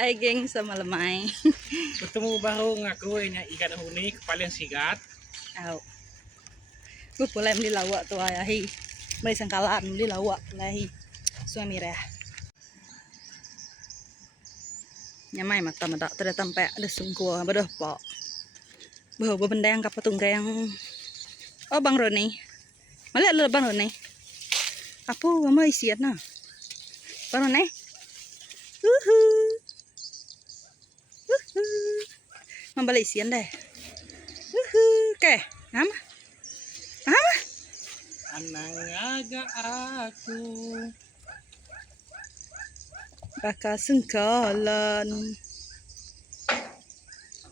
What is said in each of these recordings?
Hai geng, sama lemai. Bertemu baru ngaku nya ikan huni kepala yang sigat. Au. Gue boleh beli lawak tuh ayahi. Beli sangkalan beli lawak lahi. Suami reh. Nyamai mata mata tidak sampai ada sungguh bedoh pok. Bahwa benda yang kapatung yang. Oh Bang Roni. Malik lu Bang Roni. Apa mama isian nah? Bang Roni. Membeli isian deh. Oke, nama? Apa? Anang agak aku. Baka sengkalan.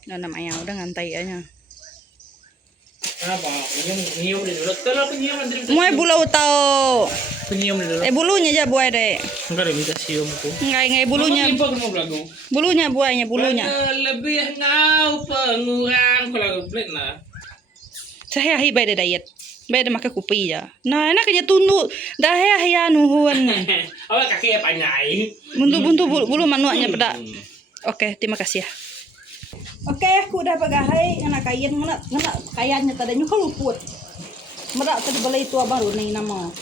Nah namanya udah ngantai aja. Apa? Nyium dulu. Kalau penyium dari. Mulai bulau tau. Penyium dulu. Bulunya aja buai deh. Enggak ada minta siumku. Enggak bulunya. Bulunya buahnya bulunya. Lebih ngau pengurang kalau beli nah. Saya hibai deh diet. Baik deh makan kopi ya. Nah enaknya tunduk. Dah ya nuhun. Oh kaki ya panjang. Buntu bulu manuaknya pedak. Oke, terima kasih ya. Oke, aku udah pegahai anak kain ngena kayaknya tadinya kalau luput. Merak tadi beli itu baru nih nama.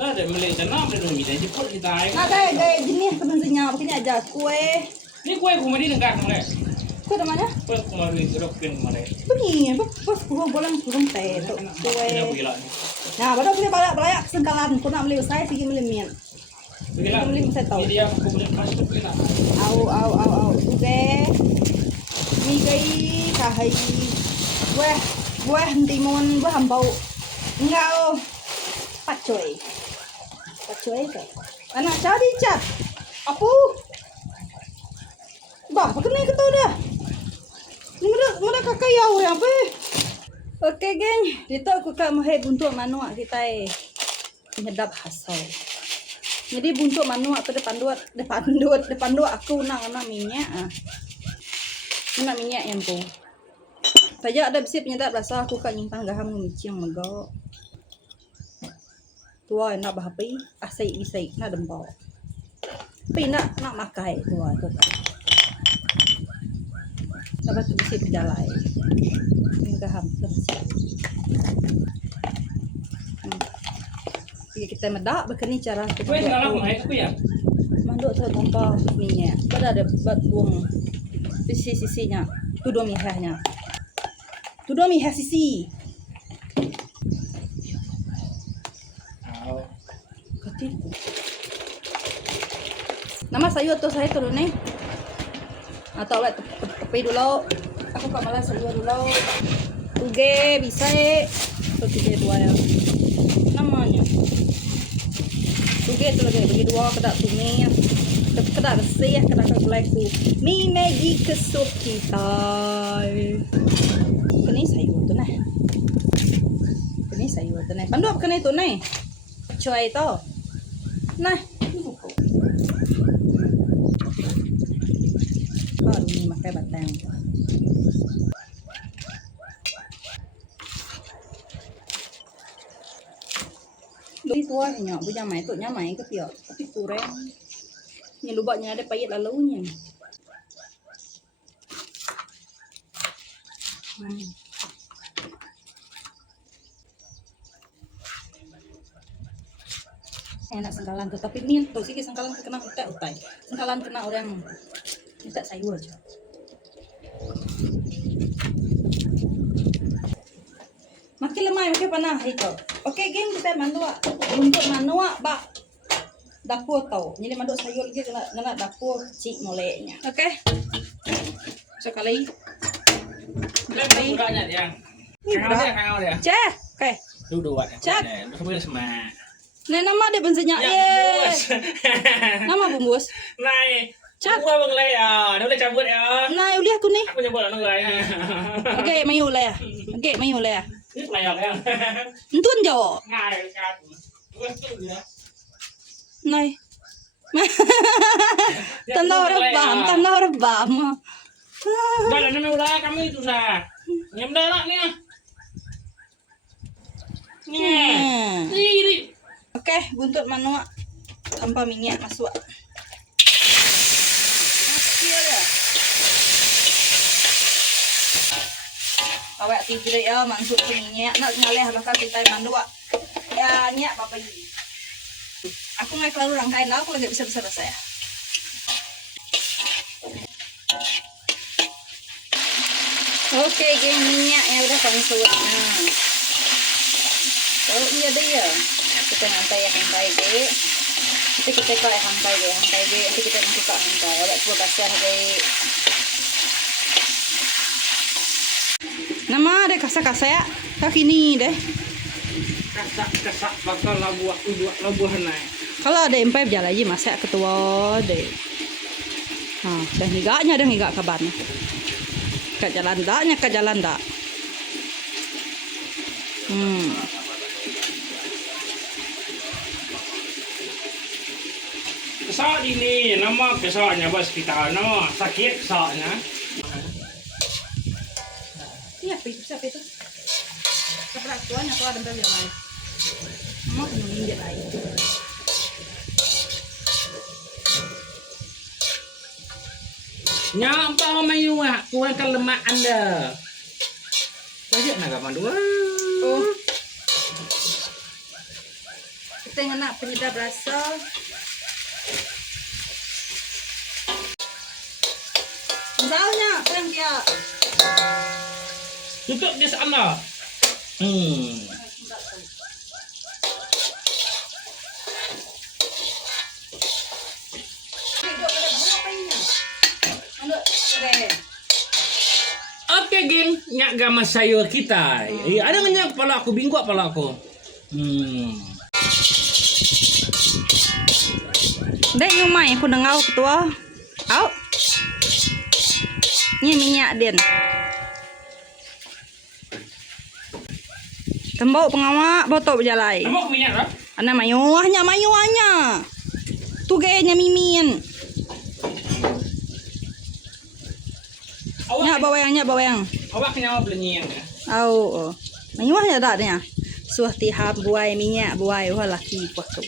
Ada beli sana ada minta jemput kita. Nah, kayak jenis temen-temennya begini aja kue. Ini kue kumadi enggak kemarin. Kue namanya? Kue kumadi gerokin kemarin. Begini, pas kurang teh tuh kue. Gila. Nah, baru beli banyak sengkalan. Aku nak beli saya pergi beli mien. Gila. Beli saya tahu. Jadi aku beli masuk kita. Au. Oke. Ni kai kahai. Buah timun, buah hambau. Enggak oh. Pacoy ke. Anak cari cat. Apa? Bah, kena kita dah. Mereka kakak yau yang apa? Oke, geng. Dito aku kak mahai buntuk manuak kita nyedap hasil. Jadi buntuk manuak tu depan dua aku nak minyak. Nak minyak yang tu. Saja ada besi penyedap rasa aku kak nyimpan gaham ngicing megok. Tua nak bahapi asai nak dembau. Tapi nak makai tua tu. Dapat tu besi berjalai. Ini gaham besi. Kita medak begini cara kita aku ya. Manduk tu tanpa minyak. Ada buang sisi-sisinya. Tu dua mihahnya. Tu dua mihah sisi. Ketipu. Nama sayur tu saya turun nih. Atau awak tepi dulu. Aku kak malah sayur dulu. Tuge bisa tuge dua ya. Namanya. Tuge tu lagi bagi dua kedak tumis. Kedak bersih kedak keleku. Mi Maggi kesup kita. Kini sayur tu nah. Kini sayur tu nah. Pandu apa kini tu nah? Cuai tu. Nah, ini buku. Kalau ini pakai batang. Lu tua ni nyok, punya mai tu nyamai ke tiok, tapi kurang. Ni lubaknya ada payet lalunya. Enak sengkalan tu, tapi ni tu sikit sengkalan kena utai. Sengkalan kena orang minta sayur aja. Makin lemah, makin panah itu. Oke, geng kita manduak. Untuk manuak bak dapur tau. Jadi manduk sayur lagi kena dapur cik moleknya. Oke. Sekali. Lebih banyak dia. Kang dia. Cek. Oke. Dua. Cek. Kemudian semua. Nah, nama dia bensinnya Nama bumbus. Nai. Cak. Gua bang le ya. Dia boleh cabut ya. Nah, udah aku nih. Aku nyebut anak gue. Oke, mayu lah ya. Oke, mayu lah ya. Ini layak ya. Entun jo. Ngai kan. Gua tuh ya. Nai. Tanda rebam. Jalan namanya udah kami itu sah. Nyam darah nih. Nih. Oke, buntut manuak tanpa minyak masuk. Tapi tidak ya masuk minyak nak ngalih bakal kita mandua. Ya nyak apa ini? Aku nggak keluar rangkaian lah, aku lagi bisa saya. Oke, geng minyaknya udah langsung. Nah, oh iya deh ya. Kita hantai deh. Kita kayak hantai deh. Nanti kita buka hantai. Oleh buat basah deh. Nama deh kasa ya. Kaki ini deh. Kasak bakal labuhan naik. Kalau ada empai berjalan aja masak ketua deh. Nah, dah ngigak kabarnya. Ke jalan dak. Kesak ini nama kesaknya bos kita nama sakit kesaknya. Iya, siapa itu? Keperatuan atau ada yang lain? Mau menginjak lain. Nyampa mayuah kurangkan lemak Anda. Banyak naga mandua. Oh. Kita nak penyedap rasa. Misalnya, yang dia. Tutup di sana. Oke geng, nyak gama sayur kita. Ada nyak kepala aku, bingkuk kepala aku. Dek nyumai aku dengau ketua. Au. Ini minyak den. Tembok pengawak botok berjalai. Tembok minyak lah. Ana mayuahnya. Tu gayanya mimin. Nyak bawang. Awak nyawa belenyian ya. Oh. Mayuahnya dak nya. Suah tihap buai minyak buai laki pakai.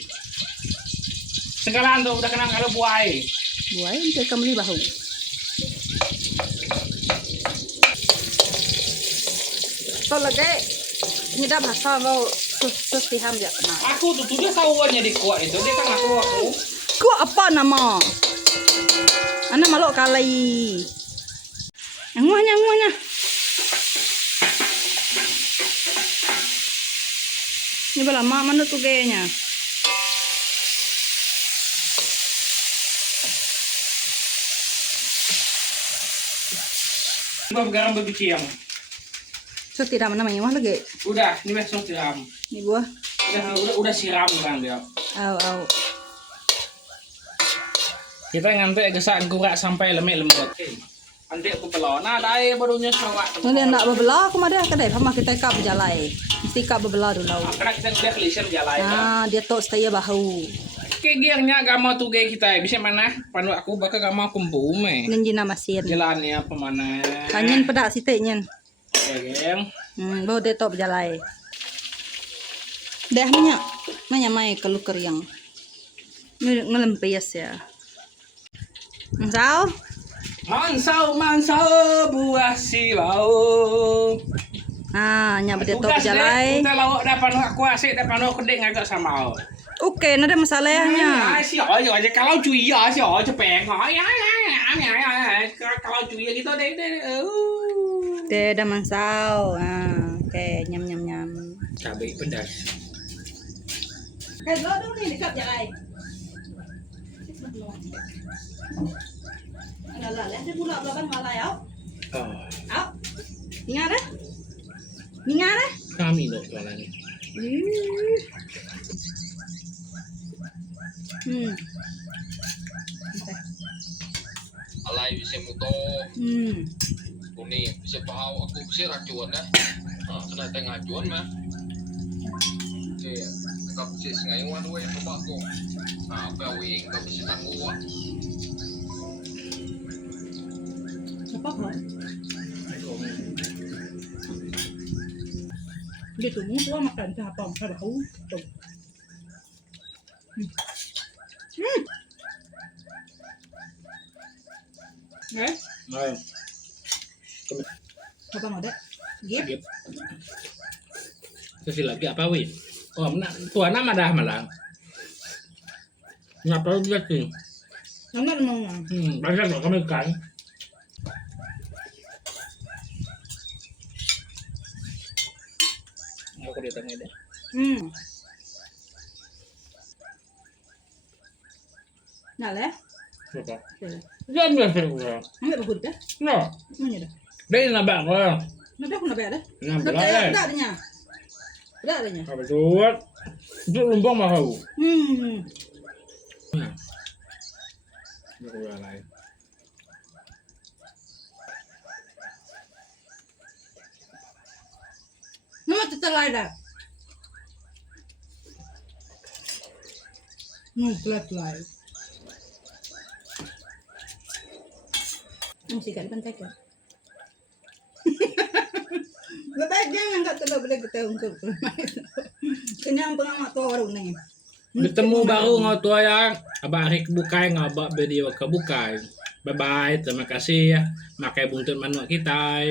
Sekarang tuh udah kenal kalau buai. Buai untuk kembali bahu. So lagi nyedap hasal kau sus tiham dia kenal. Aku tuh dia kawannya di kuat itu dia kan aku. Ku apa nama? Ana malok kalai. Nguanya. Ini bala mak mana tu gayanya? Gua garam berbiji yang. So tidak mana mayuah lagi. Udah, ini besok siram. Ini buah. Udah siram kan dia. Au. Kita ngantuk gesak gurak sampai lembut. Nanti aku belon. Nah, dai barunya sawak. Nanti nak bebelah aku mah kedai pama kita kap berjalai. Mesti kap bebelah dulu. Karena kita udah kelihatan jalan. Ah, dia tok stay bahu. Kegirnya gama tuh kayak kita bisa mana? Panu aku bakal gama kumbu me. Nenjina masin. Jalannya pemana? Kanyen pedak sitik nyen. Oke, geng. Baru dia tok berjalai. Dah minyak. Nanya mai kalau keriang. Ngelempes ya. Mansau buah silau. Ah, nyak dia tok berjalai. Kita lawak dapat aku asik dapat aku kedek ngagak sama. Oke, nada masalahnya. Aja kalau cuy ya sih aja pengen. Kalau cuy gitu deh. Teh dah mansau. Ah, oke, nyam. Cabai pedas. Lo dong nih dekat jalai. Alah, dia pula belakang malah ya. Au. Ingat dah. Kami loh jualannya. Alay bisa muto kuni bisa pahau aku bisa racuan dah kena tengah racuan mah oke kau bisa ngayuan we bapak aku apa wing kau bisa tangguh Apa kau? Dia tu ni tu makan apa pada kau tu. Apa ada? Gip. Gip. Kasi lagi apa wih? Oh, tua nama dah malang. Ngapa lu lihat sih? Ano naman? Banyak kok kami kan. Aku di tengah deh. Nala? Berapa? Sila. Jangan biasa udah. Ang ba ka? No. Ano dah? Dahil nabak ko. Nada ko na ba ada? Nabak Nada eh. ada niya. Ada niya. Apa tuh? Itu lumbang mah kau. Aku lain. Nama tetalay da. Tetalay. Ang sikat pantay ko. Babae din ang katulog boleh kita untuk. Kenyang pengamat warung na yun. Bertemu baru ngau tua yang abah bukai ngabak video kebukai. Bye bye, terima kasih ya. Makai buntut manuak kita.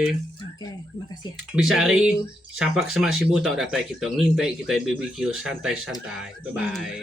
Oke, terima kasih ya. Bisa hari sapak sama si buta datang kita ngintai kita BBQ santai-santai. Bye bye.